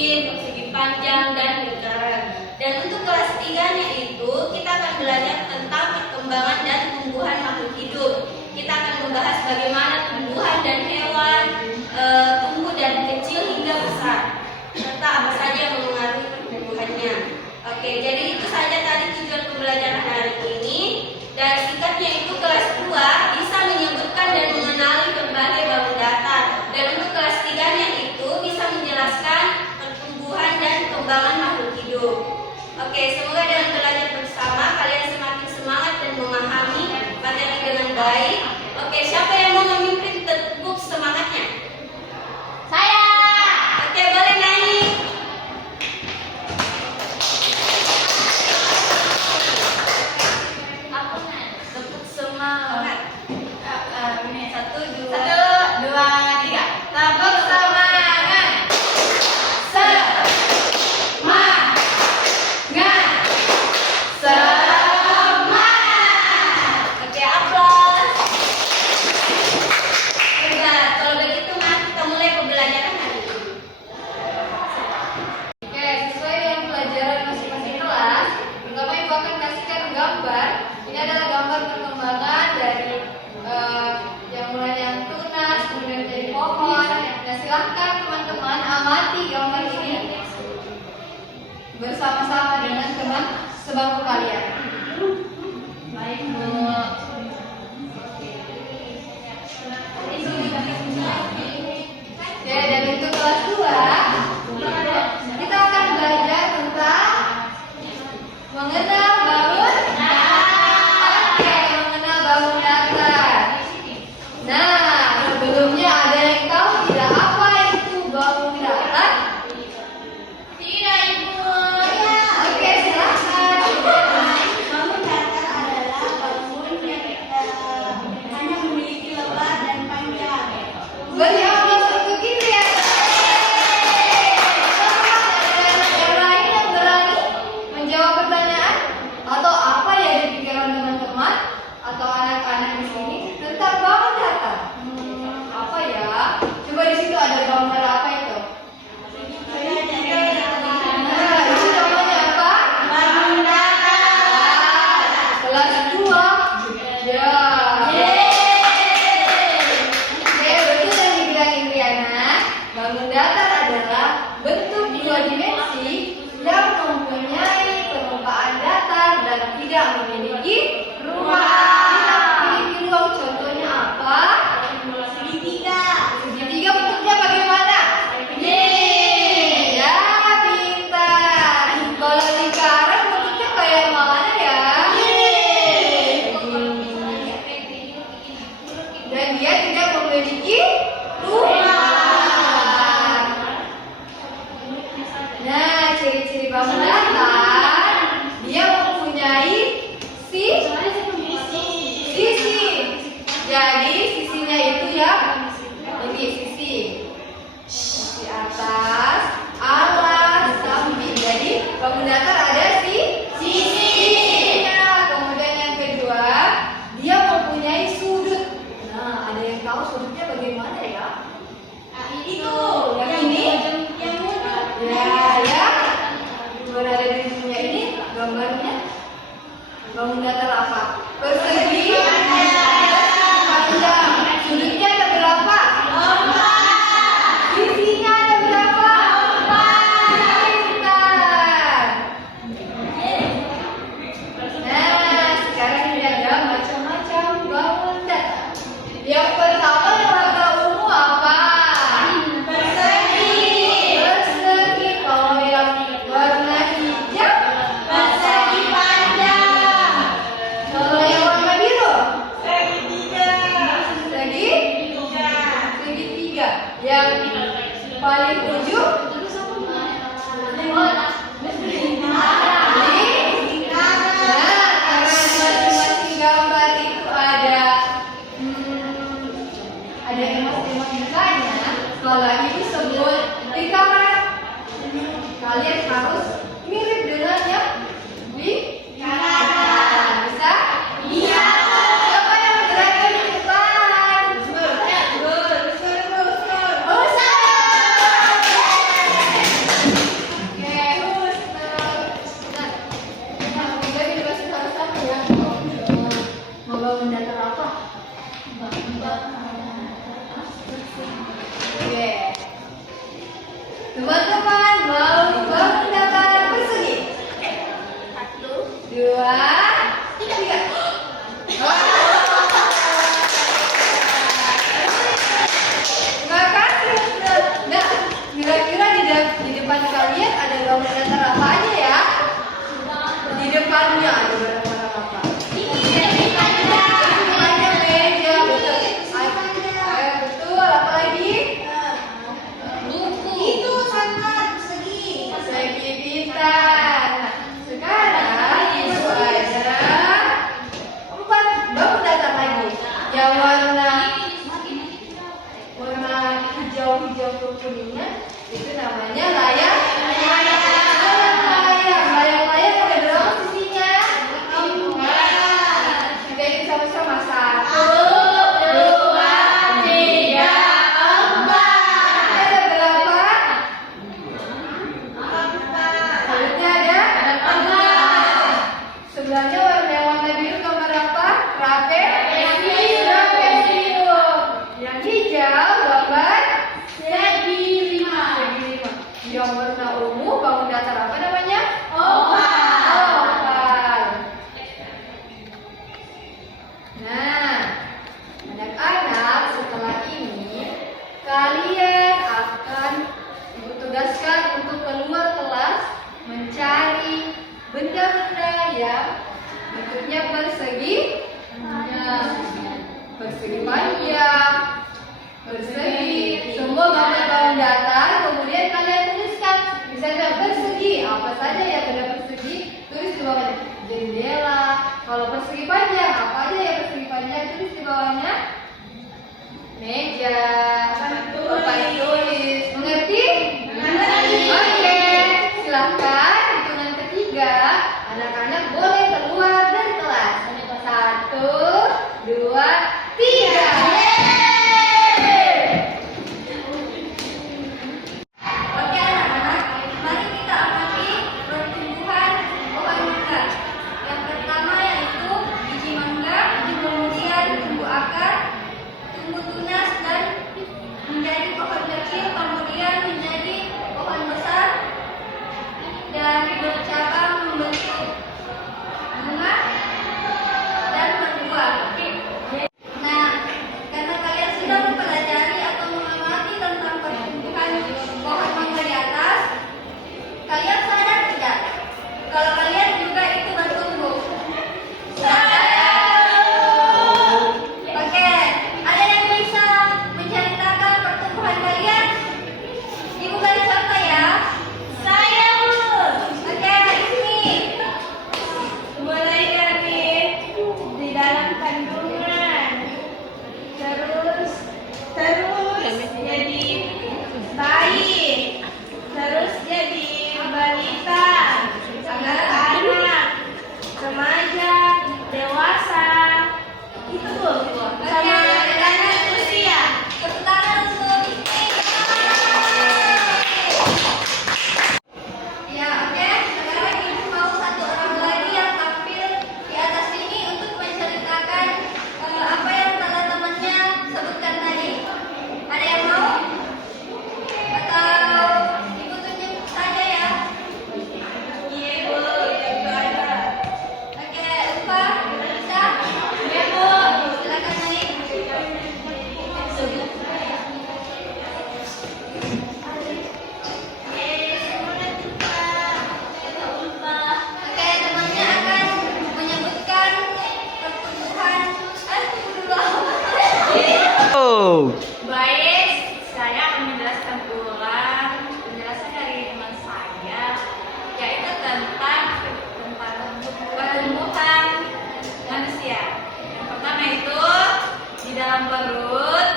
kecil, persegi panjang, dan lingkaran. Dan untuk kelas 3-nya itu kita akan belajar tentang perkembangan dan tumbuhan makhluk hidup. Kita akan membahas bagaimana tumbuhan dan hewan tumbuh dari kecil hingga besar, serta apa saja yang mengaruhi pertumbuhannya. Oke, jadi itu saja tadi tujuan pembelajaran hari ini. Dan singkatnya itu kelas 2 bisa menyebutkan dan mengenali berbagai bangun datar. Dan untuk kelas 3-nya itu bisa menjelaskan pertumbuhan dan kembangan makhluk hidup. Oke, semoga dengan belajar bersama kalian semakin semangat dan memahami materi dengan baik. Oke, siapa yang mau memimpin tepuk semangatnya? Saya. Oke, boleh nyanyi. Aku nyanyi. Tepuk semangat. Ini 1, 2, 1, 2, 3. Tepuk semangat. Semangat. Semangat. Oke, aplaus. Baik, kalau begitu mari kita mulai pembelajaran hari ini. Oke, sesuai dengan pelajaran masing-masing kelas, pertama Ibu akan kasihkan gambar. Ini adalah gambar perkembangan dari yang mulai yang tunas, kemudian menjadi pohon. Dan silahkan teman-teman amati gambar ini bersama-sama dengan teman sebangku kalian. Baik, Bu. Oke, dan untuk kelas 2 kita akan belajar tentang mengenal bangun datar. Oke, mengenal bangun datar. Nah, sebelumnya ada yang tahu tidak apa itu bangun datar? Tidak, Ibu. Oke, silakan. Bangun datar adalah bangun yang hanya memiliki lebar dan panjang. Beri aplaus untuk ini ya. Yang lain yang berani menjawab pertanyaan atau apa yang di pikiran teman-teman atau anak-anak di sini tentang bangun datar? Apa ya? Coba di situ ada gambar apa itu? Nah, itu namanya apa? Bangun datar. Kelas 2. Ya. Oke, betul yang dibilang Indriana. Bangun datar adalah bentuk 2 dimensi yang mempunyai permukaan datar dan tidak memiliki ruang. Tidak memiliki ruang, contohnya apa? Segitiga. Segitiga bentuknya bagaimana? Ya, pintar. Kalau lingkaran bentuknya kayak mana ya? Dan dia tidak memiliki ruang. Nah, ciri-ciri bangun datar, dia mempunyai sisi. Jadi sisinya itu ya ini sisi atas, alas, samping. Jadi bangun datar ada sisinya. Kemudian yang kedua, dia mempunyai sudut. Nah, ada yang tahu sudutnya bagaimana ya? Itu Yang ini? yang ujung. Ya. Berada di dunia ini gambarnya bangun datar apa? Persegi panjang. Sudutnya ada berapa? 4. Sisinya ada berapa? 4. Pintar. Nah, sekarang ini ada macam-macam bangun datar. Yang pertama yang warna ungu apa? Persegi. Kalau yang warna hijau Persegi panjang. kalau yang warna biru Segitiga. segitiga. Yang paling ujung karena masing-masing gambar itu ada emas-emas mukanya. Kalau ini sebut lingkaran. Kalian harus mirip dengan yang di kanan. Bisa? Iya. Siapa yang bergerak di depan? Oh, saya. di depan kalian ada bangun datar apa aja ya? Di depannya ada barang-barang apa? Semuanya meja, betul. Betul, apa lagi? Buku. Itu sama segi. Segi pintar. Sekarang itu ada 4 bangun datar lagi. Yang warna hijau-hijau kekuningnya itu namanya layar. Layar ada berapa sisinya? 4. Kita hitung sama-sama. 1, 2, 3, 4. Ada berapa? Selanjutnya ada 4. Sebelahnya yang warna biru gambar apa? Trapesium. Yang hijau gambar segi 5. Yang warna ungu bangun datar apa namanya? Oval. Nah, anak-anak, setelah ini kalian akan Ibu tugaskan untuk keluar kelas mencari benda-benda yang bentuknya persegi panjang, persegi, semua gambar bangun datar. Kemudian kalian tuliskan, misalnya persegi, apa saja yang benda persegi, tulis di bawahnya. Jendela, kalau persegi panjang, apa aja yang persegi panjang, tulis di bawahnya. Meja, papan tulis, mengerti? Oke, silahkan hitungan ketiga, anak-anak boleh keluar dari kelas. 1, 2, 3. Oke anak-anak, mari kita amati pertumbuhan pohon mangga. Yang pertama yaitu biji mangga, kemudian tumbuh akar, tumbuh tunas dan menjadi pohon kecil, kemudian menjadi pohon besar dan bercabang membentuk bunga dan berbuah. Nah, karena kalian sudah mempelajari atau mengamati tentang pertumbuhan pohon mangga di atas, kalian sadar tidak kalau kalian juga itu bertumbuh? Oke, ada yang bisa menceritakan pertumbuhan kalian? Ibu beri contoh ya. Saya Oke, Ismi. mulai dari di dalam kandungan, terus jadi bayi, terus jadi balita, anak-anak, remaja, dewasa, itu sama lanjut usia. Tepuk tangan untuk Ismi. Ya, oke. Sekarang ibu mau satu orang lagi yang tampil di atas sini untuk menceritakan apa yang teman-temannya sebutkan tadi. Ada yang mau? Atau ibu tunjuk saja ya? Iya Bu, itu ada. Oke, Upa, bisa? Iya Bu. Silakan naik. Oke, temannya akan menyebutkan pertumbuhan. Tunggu dulu. Baik, saya akan menjelaskan ulang penjelasan dari teman saya, yaitu tentang pertumbuhan manusia. Yang pertama itu di dalam perut,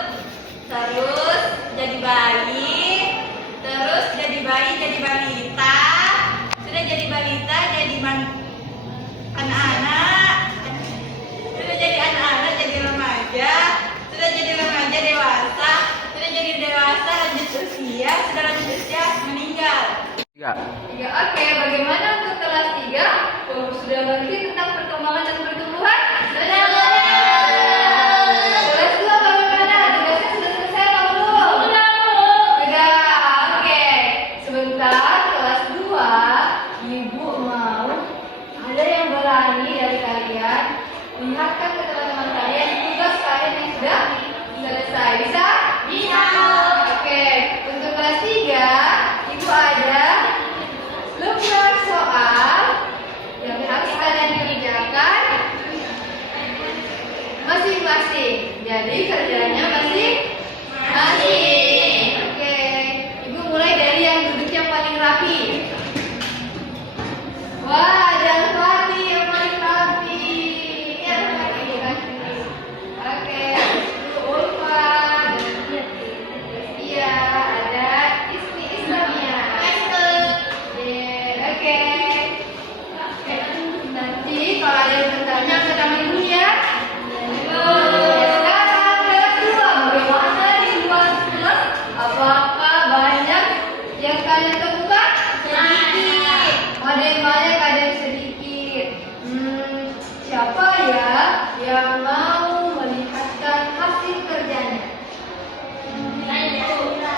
terus jadi bayi, terus jadi bayi, jadi balita, sudah jadi balita, jadi anak-anak, sudah jadi anak-anak, jadi remaja, sudah jadi remaja dewasa, sudah jadi dewasa lanjut usia, sudah lanjut usia meninggal. 3. Oke, bagaimana untuk kelas 3? Sudah mengerti tentang perkembangan dan pertumbuhan? Sudah. Kelas 2 bagaimana? Tugasnya sudah selesai apa belum? Sudah. Oke. Sebentar, kelas 2, Ibu mau ada yang berani dari kalian lihatkan ke teman-teman kalian tugas kalian yang sudah selesai. Bisa? Bisa. Oke. Untuk kelas 3, Ibu rapi. Wah, jangan rapi, yang paling rapi. Ini ada lagi dikasih. Oke, itu Ulfa. Iya, ada Ismi Islamia. Oke. Nanti kalau ada yang bertanya ke kami dulu ya. Sekarang kelas 2, bagaimana di luar kelas? Apakah banyak yang kalian temukan? Sedikit. Ada yang banyak, ada yang sedikit. Siapa ya yang mau melihatkan hasil kerjanya?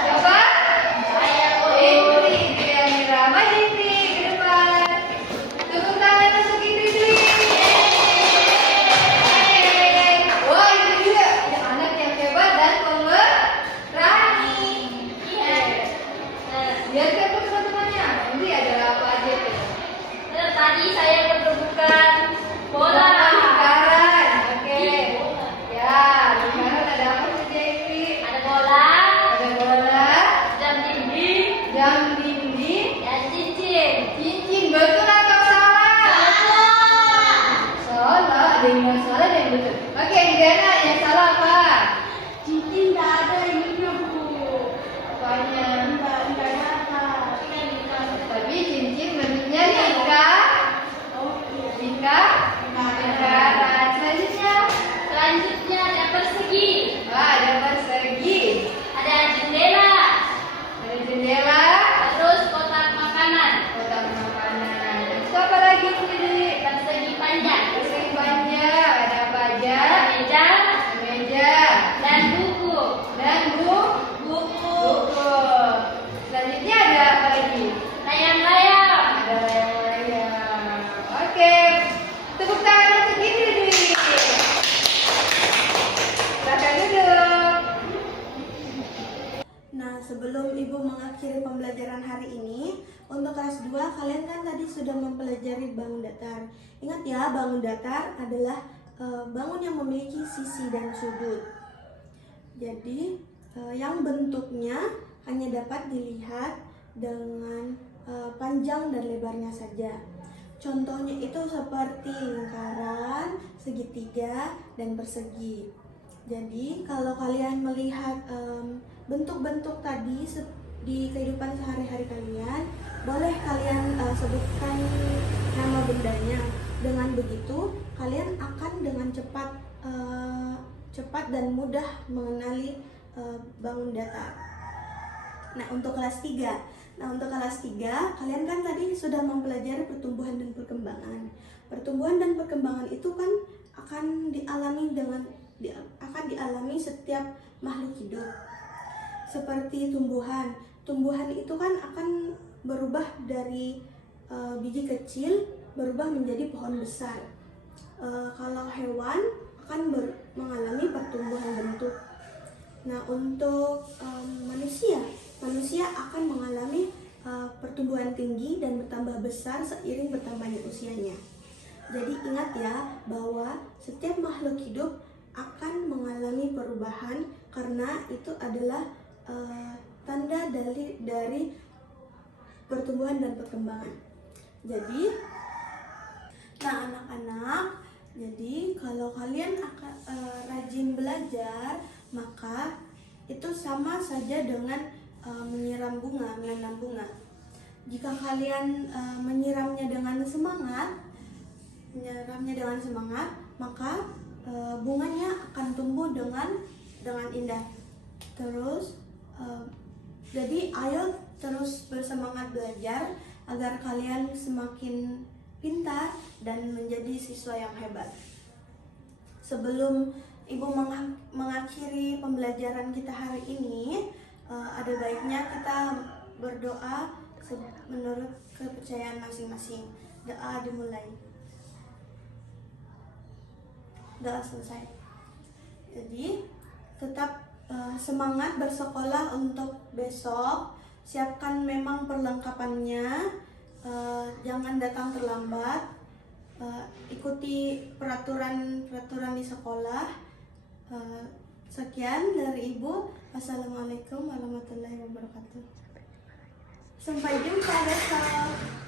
Siapa? Indri, Indra. Maju Indri ke depan. Tepuk tangan untuk Indri dulu. Wah, itu dia anak yang hebat dan pemberani. Lihat ke teman-temannya. Indri adalah apa aja tuh? Tadi saya ketemukan bola. Lingkaran. Oke. Ya, lingkaran ada apa saja Indri? Ada bola, Ada bola, jam dinding, jam dinding, dan cincin. cincin. Betul atau salah? Salah. Ada yang nggak salah, ada yang betul. Oke, Indiana, yang salah apa? Cincin tak ada ininya Bu. Apanya? Lingkarannya apa? Tapi cincin bentuknya lingkaran. Lingkaran. Selanjutnya ada persegi, Wah, ada persegi, ada jendela, ada jendela, terus kotak makanan, kotak makanan. Terus apa lagi Indri? persegi panjang, Persegi panjang. Ada apa aja? ada meja, Meja dan buku. dan buku. Selanjutnya ada apa lagi? Layang-layang. Ada layang-layang. Oke, tepuk tangan untuk Indri dulu. Silakan duduk. Nah, sebelum Ibu mengakhiri pembelajaran hari ini, untuk kelas 2 kalian kan tadi sudah mempelajari bangun datar. Ingat ya, bangun datar adalah bangun yang memiliki sisi dan sudut. Jadi, yang bentuknya hanya dapat dilihat dengan panjang dan lebarnya saja. Contohnya itu seperti lingkaran, segitiga, dan persegi. Jadi kalau kalian melihat bentuk-bentuk tadi di kehidupan sehari-hari kalian, boleh kalian sebutkan nama bendanya. Dengan begitu kalian akan dengan cepat dan mudah mengenali bangun datar. Nah, untuk kelas 3 kalian kan tadi sudah mempelajari pertumbuhan dan perkembangan. Pertumbuhan dan perkembangan itu kan akan dialami setiap makhluk hidup. Seperti tumbuhan. Tumbuhan itu kan akan berubah dari biji kecil berubah menjadi pohon besar. Kalau hewan akan mengalami pertumbuhan bentuk. Nah, untuk manusia akan mengalami pertumbuhan tinggi dan bertambah besar seiring bertambahnya usianya. Jadi ingat ya bahwa setiap makhluk hidup akan mengalami perubahan karena itu adalah tanda dari pertumbuhan dan perkembangan. Jadi, nah anak-anak, jadi kalau kalian akan rajin belajar, maka itu sama saja dengan menyiram bunga, menanam bunga. Jika kalian menyiramnya dengan semangat, maka bunganya akan tumbuh dengan indah. Terus, jadi ayo terus bersemangat belajar agar kalian semakin pintar dan menjadi siswa yang hebat. Sebelum Ibu mengakhiri pembelajaran kita hari ini, ada baiknya kita berdoa menurut kepercayaan masing-masing. Doa dimulai. Doa selesai. Jadi tetap semangat bersekolah untuk besok. Siapkan memang perlengkapannya. Jangan datang terlambat. Ikuti peraturan di sekolah. Sekian dari Ibu. Wassalamualaikum warahmatullahi wabarakatuh. Sampai jumpa besok.